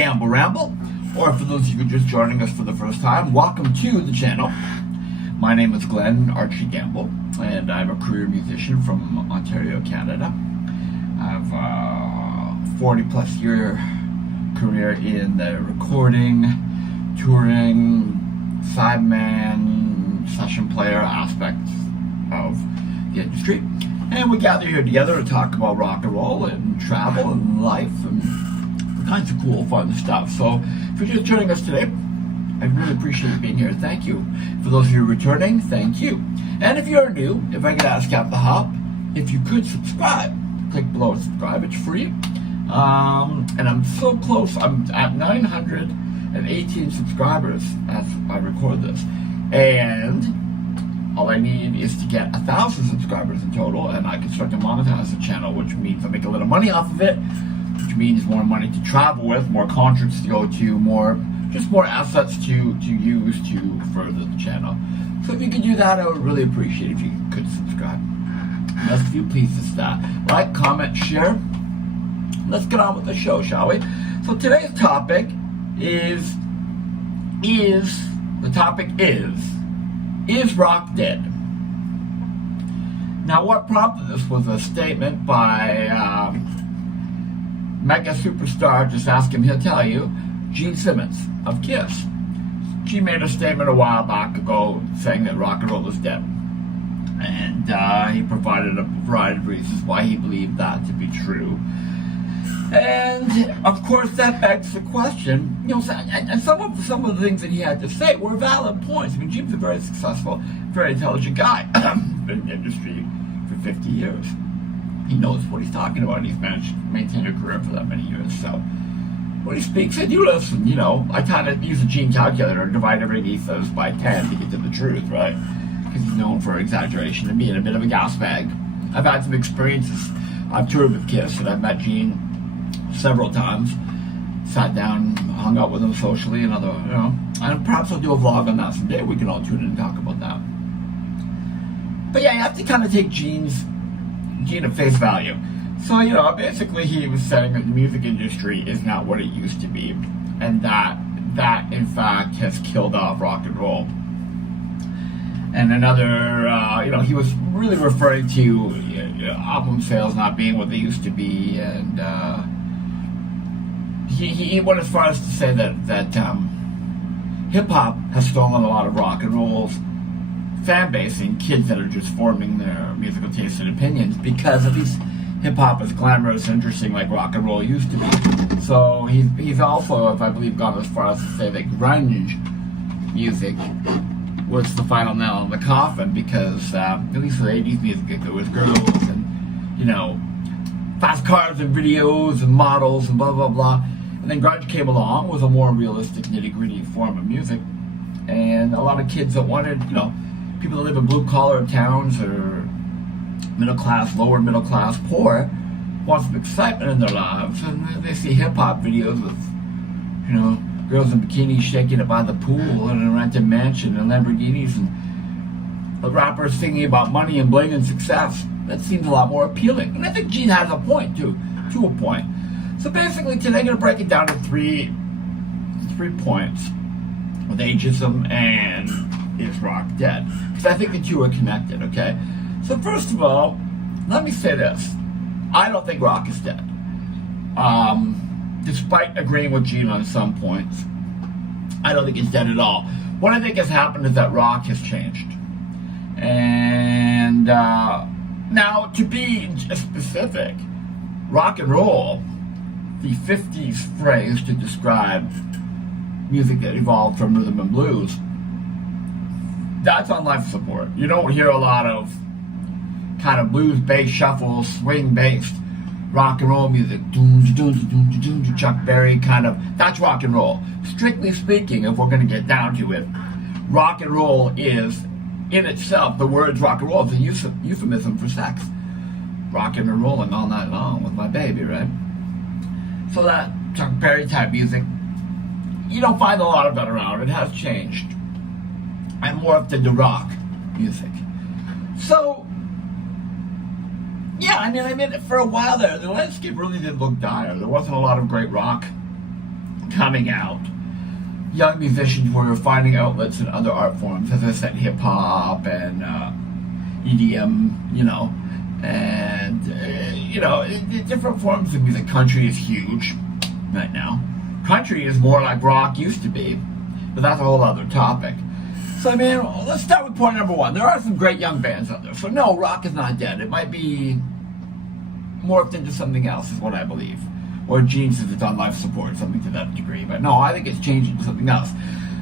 Gamble Ramble, or for those of you who are just joining us for the first time, welcome to the channel. My name is Glenn Archie Gamble, and I'm a career musician from Ontario, Canada. I have a 40-plus year career in the recording, touring, sideman, session player aspects of the industry. And we gather here together to talk about rock and roll and travel and life and all kinds of cool, fun stuff. So if you're just joining us today, I really appreciate you being here. Thank you. For those of you returning, thank you. And if you're new, if I could ask at the hop, if you could subscribe, click below and subscribe. It's free. And I'm so close. I'm at 918 subscribers as I record this. And all I need is to get 1,000 subscribers in total, and I can start to monetize the channel, which means I make a little money off of it, which means more money to travel with, more concerts to go to, more assets to use to further the channel. So if you could do that, I would really appreciate it if you could subscribe. That's if you please just like, comment, share. Let's get on with the show, shall we? So today's topic is rock dead? Now, what prompted this was a statement by mega superstar, just ask him, he'll tell you, Gene Simmons of Kiss. Gene made a statement a while back ago saying that rock and roll is dead. And he provided a variety of reasons why he believed that to be true. And of course, that begs the question, you know, and some of the things that he had to say were valid points. I mean, Gene's a very successful, very intelligent guy. Been in the industry for 50 years. He knows what he's talking about, and he's managed to maintain a career for that many years. So when he speaks, and you listen, you know, I kind of use a Gene calculator and divide everything he says by 10 to get to the truth, right? Because he's known for exaggeration and being a bit of a gas bag. I've had some experiences. I've toured with Kiss, and I've met Gene several times, sat down, hung out with him socially, and other, you know, and perhaps I'll do a vlog on that someday. We can all tune in and talk about that. But yeah, you have to kind of take Gene at face value. So, you know, basically he was saying that the music industry is not what it used to be, and that in fact has killed off rock and roll. And another, you know, he was really referring to album sales not being what they used to be, and he went as far as to say that hip-hop has stolen a lot of rock and roll's fan base and kids that are just forming their musical tastes and opinions, because at least hip-hop is glamorous and interesting like rock and roll used to be. So he's also, if I believe, gone as far as to say that grunge music was the final nail in the coffin, because at least with 80s music, there was girls and, you know, fast cars and videos and models and blah, blah, blah. And then grunge came along with a more realistic, nitty-gritty form of music. And a lot of kids that wanted, you know, people that live in blue-collar towns or middle-class, lower middle-class, poor, want some excitement in their lives. And they see hip-hop videos with, you know, girls in bikinis shaking it by the pool and a rented mansion and Lamborghinis and the rappers singing about money and bling and success. That seems a lot more appealing. And I think Gene has a point, too, to a point. So basically today I'm going to break it down to three points with ageism and is rock dead. Because I think the two are connected, okay? So first of all, let me say this. I don't think rock is dead. Despite agreeing with Gene on some points, I don't think it's dead at all. What I think has happened is that rock has changed. And now, to be specific, rock and roll, the 50s phrase to describe music that evolved from rhythm and blues, that's on life support. You don't hear a lot of kind of blues-based, shuffle, swing-based rock and roll music. Chuck Berry kind of, that's rock and roll. Strictly speaking, if we're going to get down to it, rock and roll is, in itself, the words rock and roll is a euphemism for sex. Rocking and rolling all night long with my baby, right? So that Chuck Berry type music, you don't find a lot of that around. It has changed and morphed into rock music. So, yeah, I mean, for a while there, the landscape really did look dire. There wasn't a lot of great rock coming out. Young musicians were finding outlets in other art forms, as I said, hip-hop and EDM, and, different forms of music. Country is huge right now. Country is more like rock used to be, but that's a whole other topic. So, let's start with point number one. There are some great young bands out there. So, no, rock is not dead. It might be morphed into something else, is what I believe. Or Genius is on life support, something to that degree. But no, I think it's changed into something else.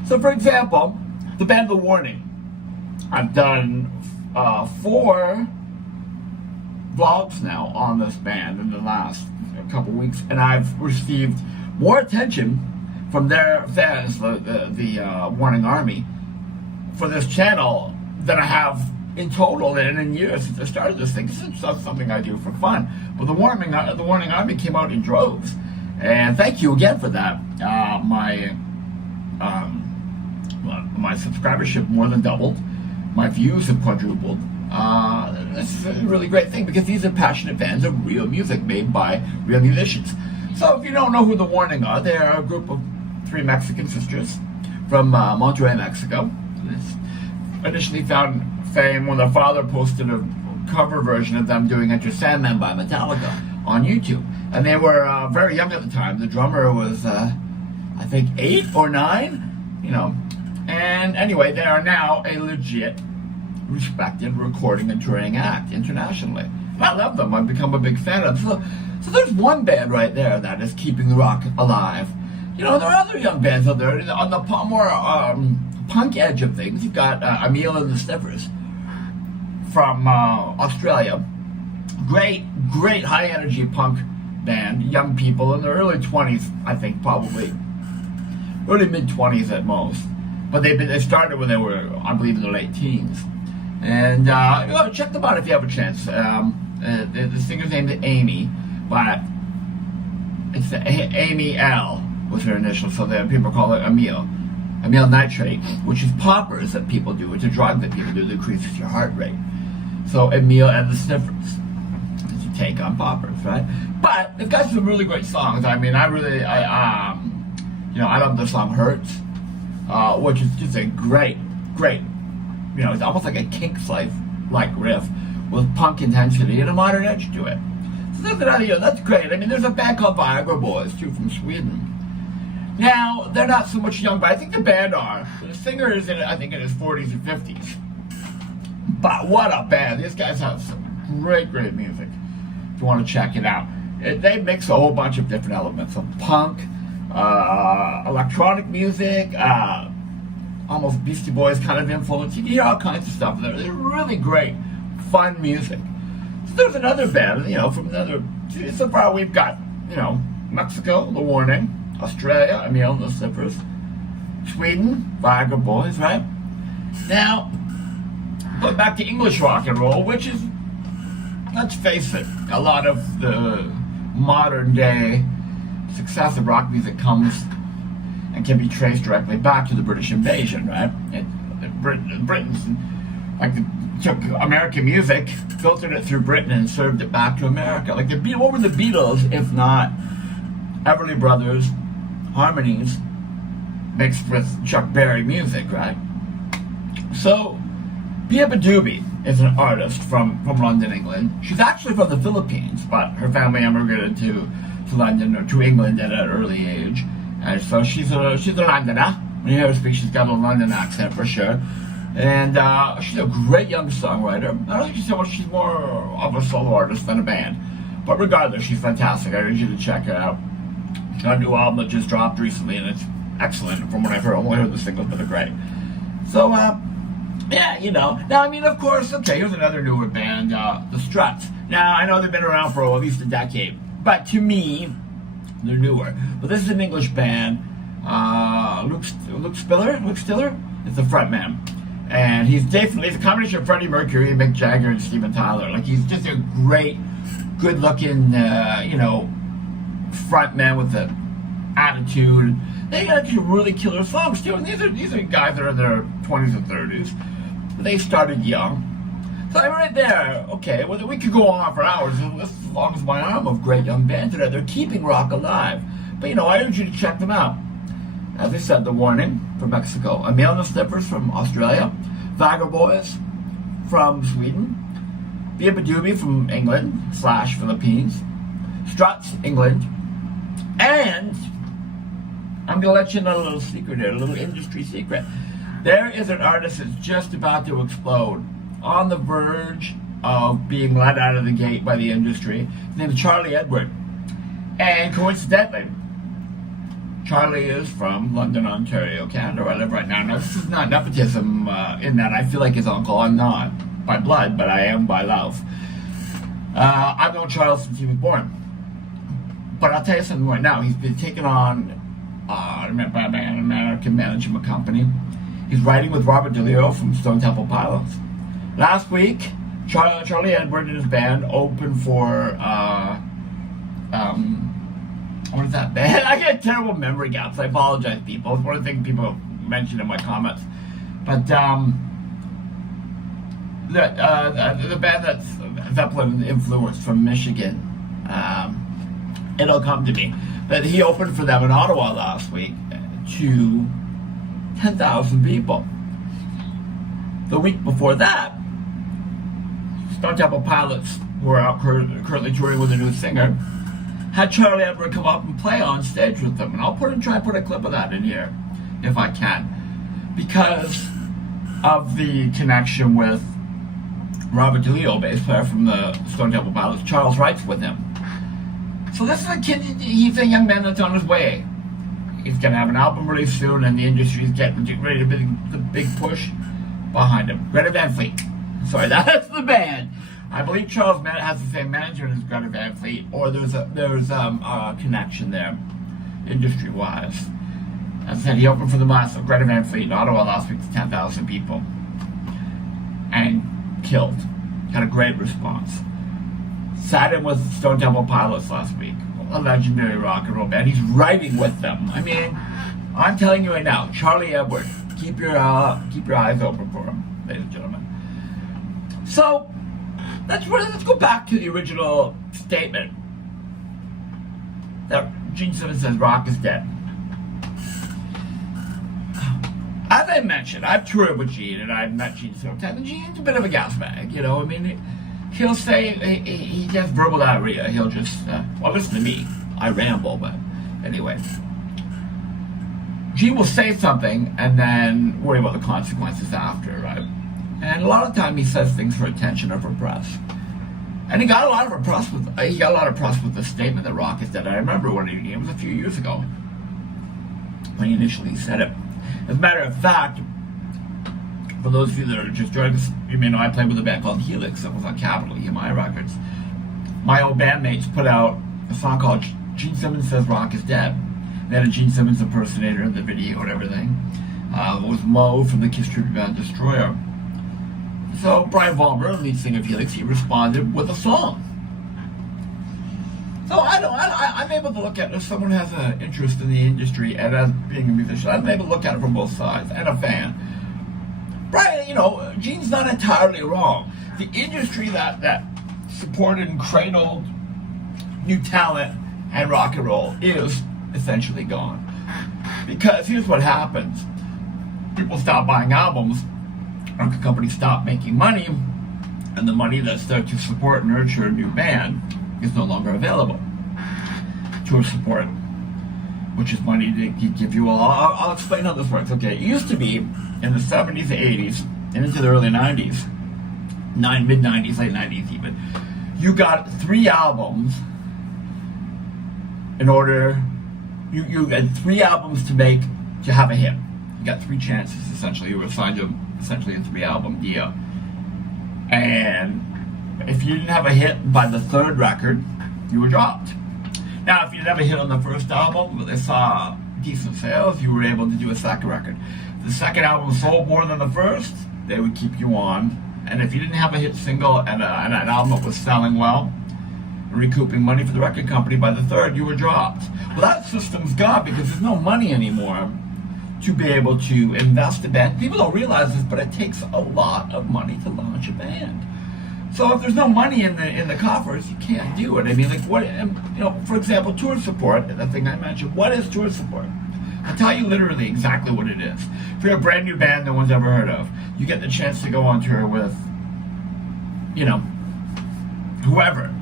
So, for example, the band The Warning. I've done 4 vlogs now on this band in the last couple weeks, and I've received more attention from their fans, the Warning Army, for this channel than I have in total and in years since I started this thing. This is just something I do for fun. But the Warning Army came out in droves, and thank you again for that. My subscribership more than doubled. My views have quadrupled. This is a really great thing because these are passionate fans of real music made by real musicians. So if you don't know who the Warning are, they are a group of 3 Mexican sisters from Monterrey, Mexico. Initially found fame when their father posted a cover version of them doing Enter Sandman by Metallica on YouTube. And they were very young at the time. The drummer was, I think, 8 or 9, And anyway, they are now a legit, respected recording and touring act internationally. I love them. I've become a big fan of them. So there's one band right there that is keeping the rock alive. There are other young bands out there on the more punk edge of things. You've got Emil and the Sniffers from Australia. Great high energy punk band. Young people in their early 20s, I think, probably early mid 20s at most. But they started when they were, I believe, in their late teens. And check them out if you have a chance. The singer's name is Amy, but it's Amy L was her initial, so that people call it Emil nitrate, which is poppers that people do. It's a drug that people do that increases your heart rate. So Emil and the Sniffers, it's a take on poppers, right? But they've got some really great songs. I love the song "Hurts," which is just a great. It's almost like a Kinks-like riff with punk intensity and a modern edge to it. So that's great. There's a band called Viagra Boys too from Sweden. Now, they're not so much young, but I think the band are. The singer is, in his 40s and 50s. But what a band. These guys have some great music if you want to check it out. They mix a whole bunch of different elements of punk, electronic music, almost Beastie Boys kind of influence. You hear all kinds of stuff. They're really great, fun music. So there's another band, from another... So far we've got, Mexico, The Warning, Australia, Emil and the Sniffers, Sweden, Viagra Boys, right? Now, go back to English rock and roll, which is, let's face it, a lot of the modern day success of rock music comes and can be traced directly back to the British invasion, right? Britain's took American music, filtered it through Britain, and served it back to America. What were the Beatles, if not Everly Brothers, harmonies mixed with Chuck Berry music, right? So, Pia Badoobie is an artist from London, England. She's actually from the Philippines, but her family immigrated to London or to England at an early age, and so she's a Londoner. When you hear her speak, she's got a London accent for sure. And she's a great young songwriter. I don't think she's more of a solo artist than a band, but regardless, she's fantastic. I urge you to check her out. She's got a new album that just dropped recently, and it's excellent from what I've heard. I've only heard the singles, but they're great. So, Now, of course, okay, here's another newer band, The Struts. Now, I know they've been around for at least a decade, but to me, they're newer. But this is an English band. Luke Stiller is the front man. And he's a combination of Freddie Mercury, Mick Jagger, and Steven Tyler. He's just a great, good-looking, front man with an attitude. They got some really killer songs too. And these are guys that are in their 20s and 30s. They started young. So I'm right there. Okay, we could go on for hours, as long as my arm of great young bands today. They're keeping rock alive. But I urge you to check them out. As I said, The Warning from Mexico, A Male in the Slippers from Australia, Vagabonds from Sweden, vdieo from England / Philippines, Struts, England, and I'm going to let you know a little secret here, a little industry secret. There is an artist that's just about to explode, on the verge of being let out of the gate by the industry. His name is Charlie Edward. And coincidentally, Charlie is from London, Ontario, Canada, where I live right now. Now, this is not nepotism in that I feel like his uncle. I'm not by blood, but I am by love. I've known Charles since he was born. But I'll tell you something right now. He's been taken on by an American management company. He's writing with Robert DeLeo from Stone Temple Pilots. Last week, Charlie Edward and his band opened for what is that band? I get terrible memory gaps. I apologize, people. It's one of the things people mentioned in my comments. But the band that's Zeppelin influenced from Michigan, it'll come to me. But he opened for them in Ottawa last week to 10,000 people. The week before that, Stone Temple Pilots, who are out currently touring with a new singer, had Charlie Edward come up and play on stage with them. And I'll try and put a clip of that in here, if I can. Because of the connection with Robert DeLeo, bass player from the Stone Temple Pilots. Charles writes with him. So this is a kid, he's a young man that's on his way. He's going to have an album release soon, and the industry is getting ready to be the big push behind him. Greta Van Fleet. Sorry, that's the band. I believe Charles has the same manager as Greta Van Fleet, or there's a connection there, industry-wise. As I said, he opened for the massive Greta Van Fleet in Ottawa last week to 10,000 people, and killed. Had a great response. Sat in with Stone Temple Pilots last week, a legendary rock and roll band. He's writing with them. I mean, I'm telling you right now, Charlie Edward, keep your eyes open for him, ladies and gentlemen. So let's go back to the original statement that Gene Simmons says rock is dead. As I mentioned, I've toured with Gene and I've met Gene several times. And Gene's a bit of a gas bag, I mean, he'll say he has verbal diarrhea. He'll just listen to me. I ramble, but anyway. Gene will say something and then worry about the consequences after, right? And a lot of time he says things for attention or for press. And he got a lot of press with the statement that rock is dead. I remember when it was a few years ago when he initially said it. As a matter of fact, for those of you that are just joining us, you may know I played with a band called Helix that was on Capitol EMI Records. My old bandmates put out a song called Gene Simmons Says Rock is Dead. They had a Gene Simmons impersonator in the video and everything. It was Mo from the Kiss tribute band Destroyer. So Brian Vollmer, lead singer of Helix, he responded with a song. So I'm able to look at it if someone has an interest in the industry and as being a musician, I'm able to look at it from both sides and a fan. Brian, Gene's not entirely wrong. The industry that supported and cradled new talent and rock and roll is essentially gone. Because here's what happens. People stop buying albums, record companies stop making money, and the money that's there to support and nurture a new band is no longer available. Tour support, which is money to give you all. I'll explain how this works. Okay, it used to be in the 70s, 80s, and into the early 90s, mid-90s, late 90s even, you got 3 albums in order, you had 3 albums to have a hit. You got 3 chances, essentially. You were assigned to essentially a 3-album deal. And if you didn't have a hit by the 3rd record, you were dropped. Now, if you didn't have a hit on the 1st album, but they saw decent sales, you were able to do a 2nd record. If the 2nd album sold more than the 1st, they would keep you on. And if you didn't have a hit single and an album that was selling well, recouping money for the record company by the 3rd, you were dropped. Well, that system's gone because there's no money anymore to be able to invest a band. People don't realize this, but it takes a lot of money to launch a band. So if there's no money in the coffers, you can't do it. I mean, like what? For example, tour support. That thing I mentioned. What is tour support? I'll tell you literally exactly what it is. If you're a brand new band no one's ever heard of, you get the chance to go on tour with, whoever.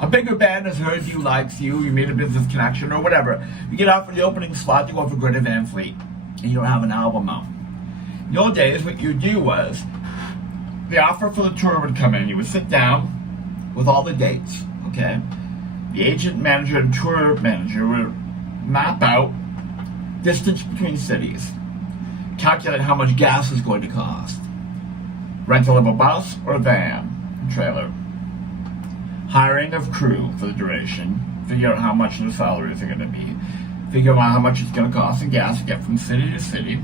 A bigger band has heard you, likes you, you made a business connection or whatever. You get out for the opening slot, you go for Greta Van Fleet, and you don't have an album out. In the old days, what you do was, the offer for the tour would come in. You would sit down with all the dates, okay? The agent manager and tour manager would map out distance between cities, calculate how much gas is going to cost, rental of a bus or a van, trailer, hiring of crew for the duration, figure out how much the salaries are going to be, figure out how much it's going to cost in gas to get from city to city,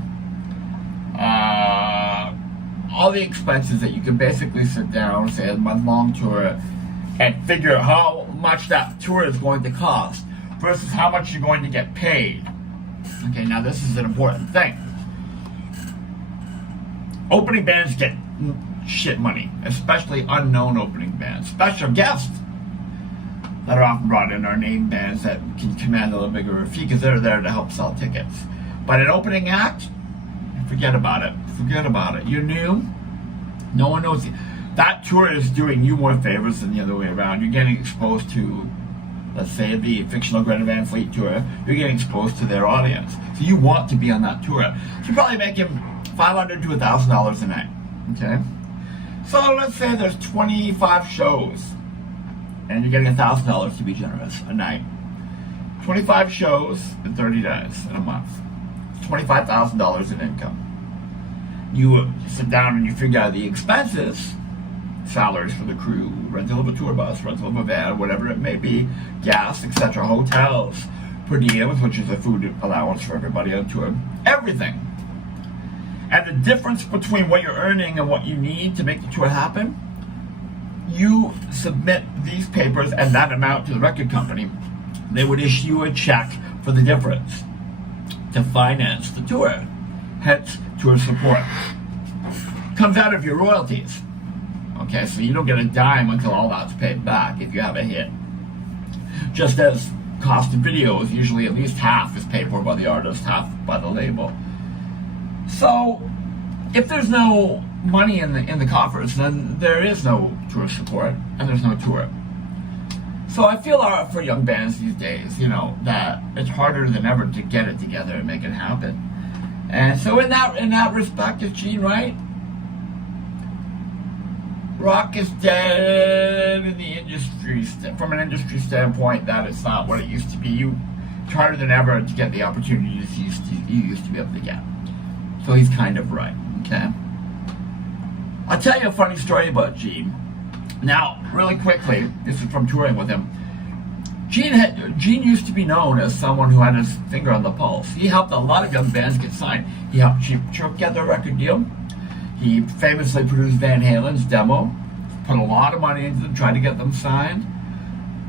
all the expenses that you can basically sit down, say a month-long tour, and figure out how much that tour is going to cost versus how much you're going to get paid. Okay, now this is an important thing. Opening bands get shit money, especially unknown opening bands. Special guests that are often brought in are named bands that can command a little bigger fee because they're there to help sell tickets. But an opening act, forget about it. Forget about it. You're new. No one knows. That tour is doing you more favors than the other way around. You're getting exposed to, let's say, the fictional Greta Van Fleet tour. You're getting exposed to their audience. So you want to be on that tour. So you're probably making $500 to $1,000 a night. Okay? So let's say there's 25 shows. And you're getting $1,000 to be generous a night. 25 shows in 30 days in a month. $25,000 in income. You sit down and you figure out the expenses, salaries for the crew, rental of a tour bus, rental of a van, whatever it may be, gas, etc., hotels, per diems, which is a food allowance for everybody on tour, everything. And the difference between what you're earning and what you need to make the tour happen, you submit these papers and that amount to the record company. They would issue you a check for the difference to finance the tour. Hence, tour support. Comes out of your royalties. Okay, so you don't get a dime until all that's paid back if you have a hit. Just as cost of video is usually at least half is paid for by the artist, half by the label. So, if there's no money in the coffers, then there is no tour support and there's no tour. So I feel for young bands these days, that it's harder than ever to get it together and make it happen. And so in that respect, is Gene right? Rock is dead in the industry. From an industry standpoint, that is not what it used to be. It's harder than ever to get the opportunities you used to be able to get. So he's kind of right, okay? I'll tell you a funny story about Gene. Now, really quickly, this is from touring with him. Gene used to be known as someone who had his finger on the pulse. He helped a lot of young bands get signed. He helped Chuck get their record deal. He famously produced Van Halen's demo, put a lot of money into them, tried to get them signed.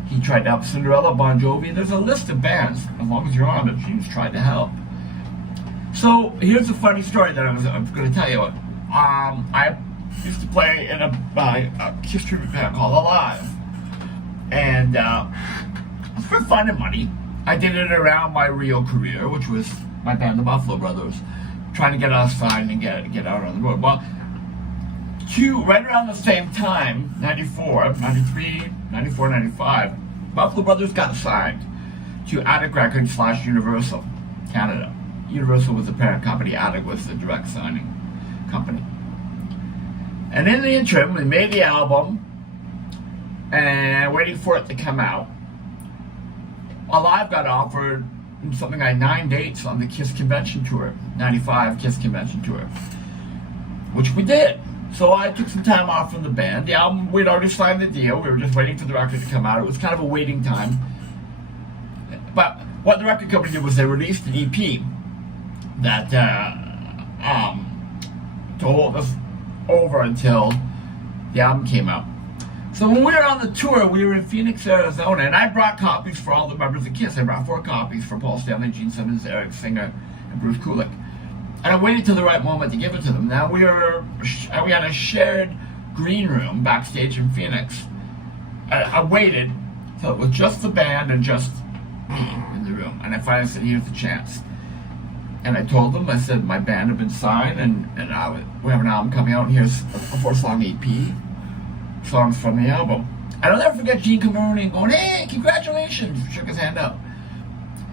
He tried to help Cinderella, Bon Jovi. There's a list of bands, as long as you're on it, Gene's tried to help. So here's a funny story that I'm going to tell you. I used to play in a Kiss tribute band called Alive. And for fun and money, I did it around my real career, which was my band, the Buffalo Brothers, trying to get us signed and get out on the road. Well, right around the same time, 94, 93, 94, 95, Buffalo Brothers got signed to Attic Records / Universal Canada. Universal was the parent company, Attic was the direct signing company. And in the interim, we made the album and waiting for it to come out. Alive got offered something like 9 dates on the Kiss Convention Tour, 95 Kiss Convention Tour, which we did. So I took some time off from the band. The album, we'd already signed the deal. We were just waiting for the record to come out. It was kind of a waiting time. But what the record company did was they released an EP that to hold us over until the album came out. So when we were on the tour, we were in Phoenix, Arizona, and I brought copies for all the members of KISS. I brought 4 copies for Paul Stanley, Gene Simmons, Eric Singer, and Bruce Kulick. And I waited till the right moment to give it to them. Now we had a shared green room backstage in Phoenix. I waited till it was just the band and just me in the room. And I finally said, here's the chance. And I told them, I said, my band had been signed and we have an album coming out, and here's a 4-song EP, songs from the album. And I'll never forget Gene coming over and going, hey, congratulations, shook his hand out.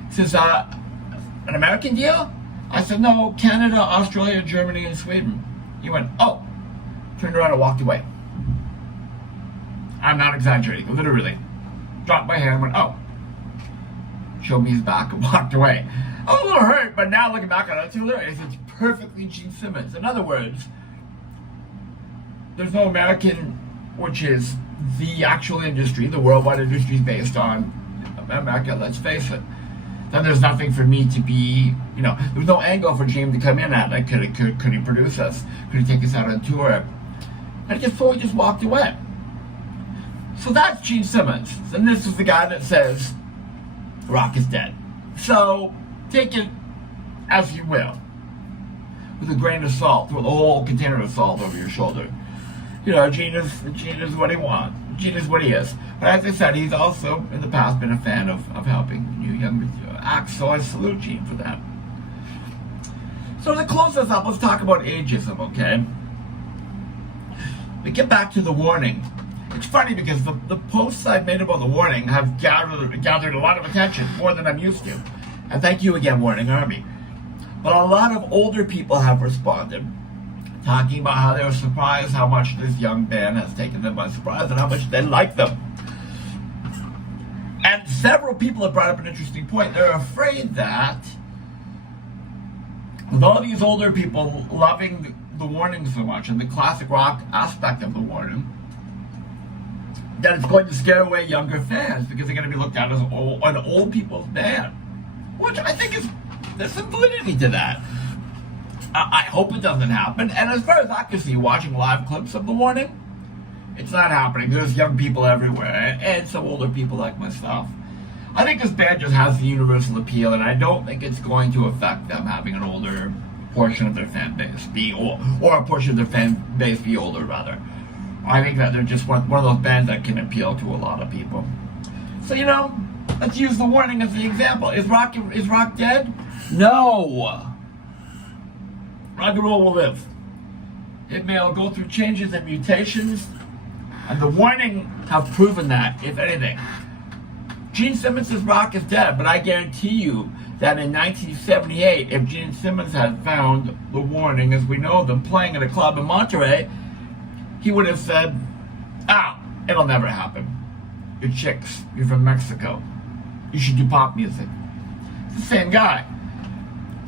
He says, an American deal? I said, no, Canada, Australia, Germany, and Sweden. He went, oh, turned around and walked away. I'm not exaggerating, literally. Dropped my hand and went, oh. Showed me his back and walked away. I was a little hurt, but now looking back on it, it's hilarious. It's perfectly Gene Simmons. In other words, there's no American, which is the actual industry, the worldwide industry is based on America, let's face it. Then there's nothing for me to be, there was no angle for Gene to come in at. Like, could he produce us? Could he take us out on tour? And I just fully just walked away. So that's Gene Simmons. And this is the guy that says rock is dead. So take it as you will, with a grain of salt, with a whole container of salt over your shoulder. Gene is what he wants. Gene is what he is. But as I said, he's also in the past been a fan of helping new young acts. So I salute Gene for that. So to close this up, let's talk about ageism, okay? We get back to the warning. It's funny because the posts I've made about the warning have gathered a lot of attention, more than I'm used to. And thank you again, Warning Army. But a lot of older people have responded, talking about how they were surprised how much this young band has taken them by surprise and how much they like them. And several people have brought up an interesting point. They're afraid that with all these older people loving the warning so much and the classic rock aspect of the warning, that it's going to scare away younger fans because they're going to be looked at as an old people's band. Which I think there's some validity to that. I hope it doesn't happen. And as far as I can see, watching live clips of the warning, it's not happening. There's young people everywhere, and some older people like myself. I think this band just has the universal appeal, and I don't think it's going to affect them having an older portion of their fan base be, or a portion of their fan base be older, rather. I think that they're just one of those bands that can appeal to a lot of people. So, let's use the warning as the example. Is rock dead? No. Rock and roll will live. It may all go through changes and mutations, and the warning have proven that, if anything. Gene Simmons says rock is dead, but I guarantee you that in 1978, if Gene Simmons had found the warning as we know them playing at a club in Monterey, he would have said, it'll never happen. You're chicks. You're from Mexico. You should do pop music. It's the same guy.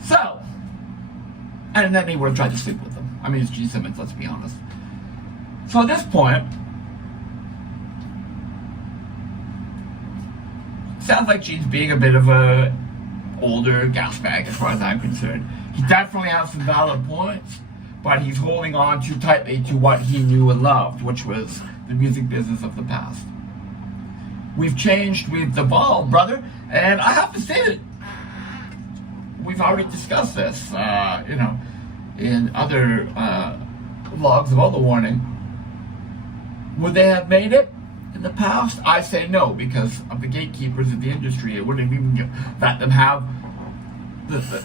So, and then he would have tried to sleep with them. I mean, it's Gene Simmons, let's be honest. So at this point, sounds like Gene's being a bit of a older gas bag as far as I'm concerned. He definitely has some valid points, but he's holding on too tightly to what he knew and loved, which was the music business of the past. We've changed, we've evolved, brother, and I have to say that we've already discussed this, in other vlogs about the warning. Would they have made it in the past? I say no, because of the gatekeepers of the industry. It wouldn't even let them have,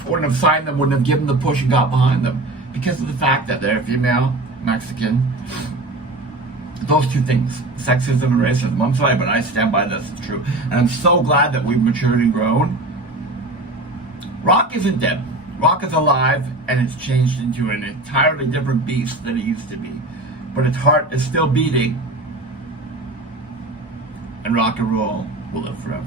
wouldn't have signed them, wouldn't have given the push and got behind them, because of the fact that they're female, Mexican. Those two things, sexism and racism. I'm sorry, but I stand by this, it's true. And I'm so glad that we've matured and grown. Rock isn't dead. Rock is alive, and it's changed into an entirely different beast than it used to be. But its heart is still beating, and rock and roll will live forever.